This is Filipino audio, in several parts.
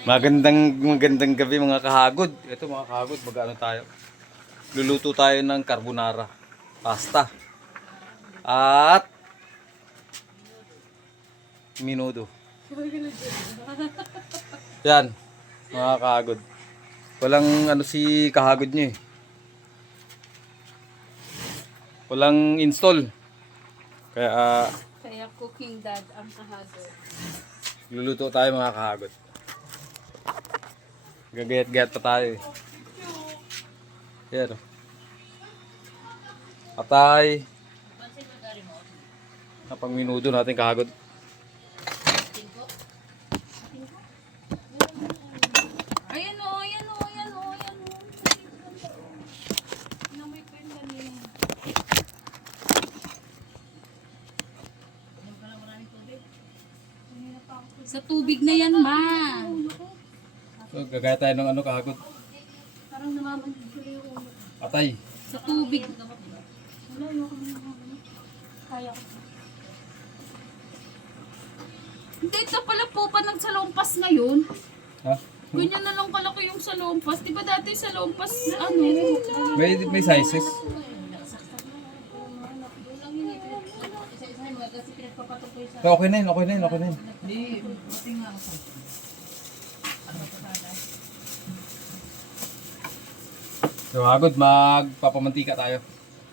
Magandang gabi mga kahagod. Ito mga kahagod, mag-ano tayo. Luluto tayo ng carbonara pasta at minudo. Yan mga kahagod. Walang ano si kahagod niyo eh. Walang install. Kaya cooking dad ang kahagod. Luluto tayo mga kahagod. Gagayat-gayat pa tayo eh. Yan o. Patay. Napang minudo natin kahagod. Ayan o, ayan o, ayan o, ayan o. Namoy ko yung kanina. Sa tubig na yan, ma. So, gagaya tayo ng ano kahagod. Parang namamandig ko yung ulo. Patay. Sa tubig. Wala, ayoko na kaya ko. Hindi, ito pala po pa nagsalompas ngayon. Ha? Ganyan na lang kalaki yung salompas. Di ba dati salompas, ano? May sizes. Okay na yun, okay na yun, okay na yun. So, hagod, magpapamantika tayo.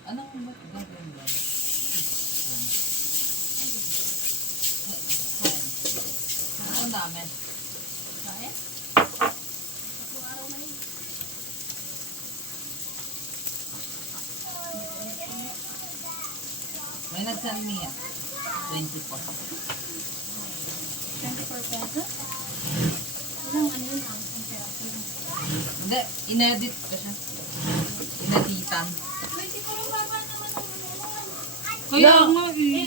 Anong gagawin ba? Ang dami. May nag-send me yan. 24. 24 pesos? Walang ano yun, ang peraso. Hindi, inedit ko siya. Ineditan. 24 baba naman ang ano. Kaya nga eh.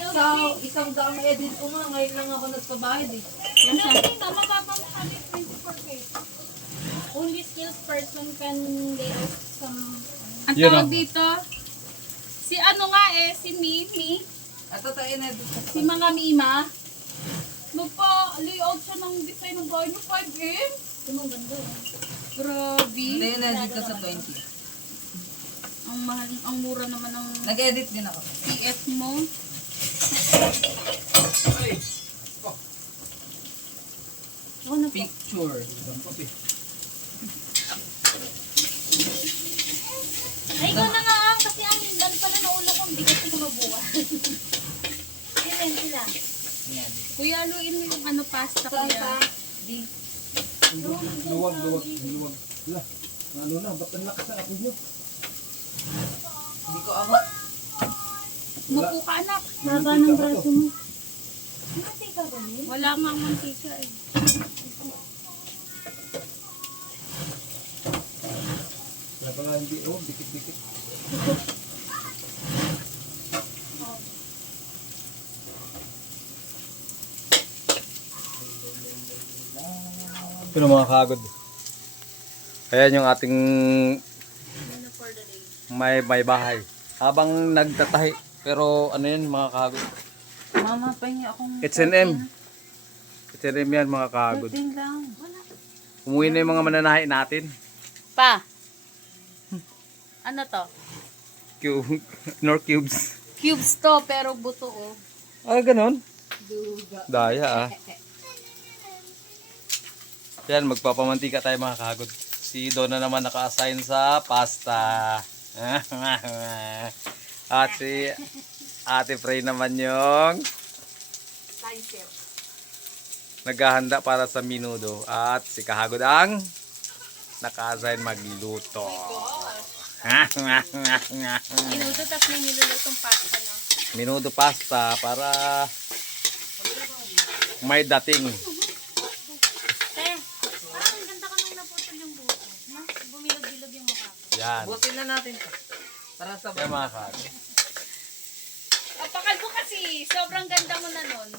Isang daang edit ko nga. Ngayon lang ako nagpabayad eh. Yan siya. Mababa mo kami 24 pesos. Only skills person can lay out some... Ang Yun tawag ang- dito, si ano nga eh, si Mimi, Ito tayo inedit ko. si mga Mima, nagpa-layout siya ng design ng bahay niyo, 5M. Tumang ganda eh. Grabe. Hindi, inedit ko sa 20. Ang mahal, ang mura naman ng Nag-edit din ako. PF mo. Ano po? Picture. Ay, ikaw na nga kasi ang dami pala na ulo kong bigat ko mabuha. Ilan sila? Yan. Kuya, aluin mo yung ano pasta kuya. Di. Luwag. Lah, ano na, ba't ang lakas ng apo nyo? Hindi ko abot. Mupo ka anak. Haba ng braso mo. Mantika ba yun? Wala nga ang mantika eh. Wala pala hindi, dikit-dikit. Pero mga kagod. Ayan yung ating may bahay. Habang nagtatahi. Pero ano yan mga kagod. Mama, pahingi akong... H&M. H&M yan mga kagod. Din lang. Umuwi na yung mga mananahi natin. Pa. Ano to? Nor cubes. Cubes to pero buto oh. Ah, ganun? Daya ah. Yan, magpapamantika tayo mga kagod. Si Donna naman naka-assign sa pasta. At si Ate Frey naman yung naghahanda para sa minudo. At si Kahagod ang naka-assign magluto. Minuto tapos may nilulutong pasta na. Minudo pasta para may dating. Parang ang ganda ka nung naputol yung buto. Bumilog-bilog yung mukha ko. Yan. Butin na natin to. Para sa Yan mga kagod. Apakal mo kasi, sobrang ganda mo na nun.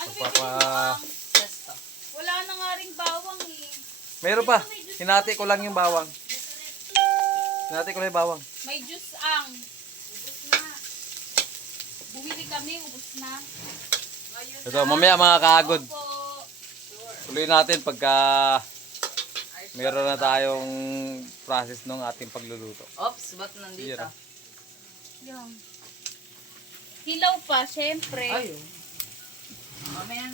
Ano Testa. Wala na nga ring bawang eh. Meron pa. Hinati ko lang yung bawang. Hinati ko lang yung bawang. May juice ang. Bumili kami, ubos na. Ito, mamaya mga kahagod. Opo. Tuloy natin pagka meron na tayong process ng ating pagluluto. Oops, ba't nandito? Yan. Yan. Hilaw pa, syempre. Ayun. Mamaya.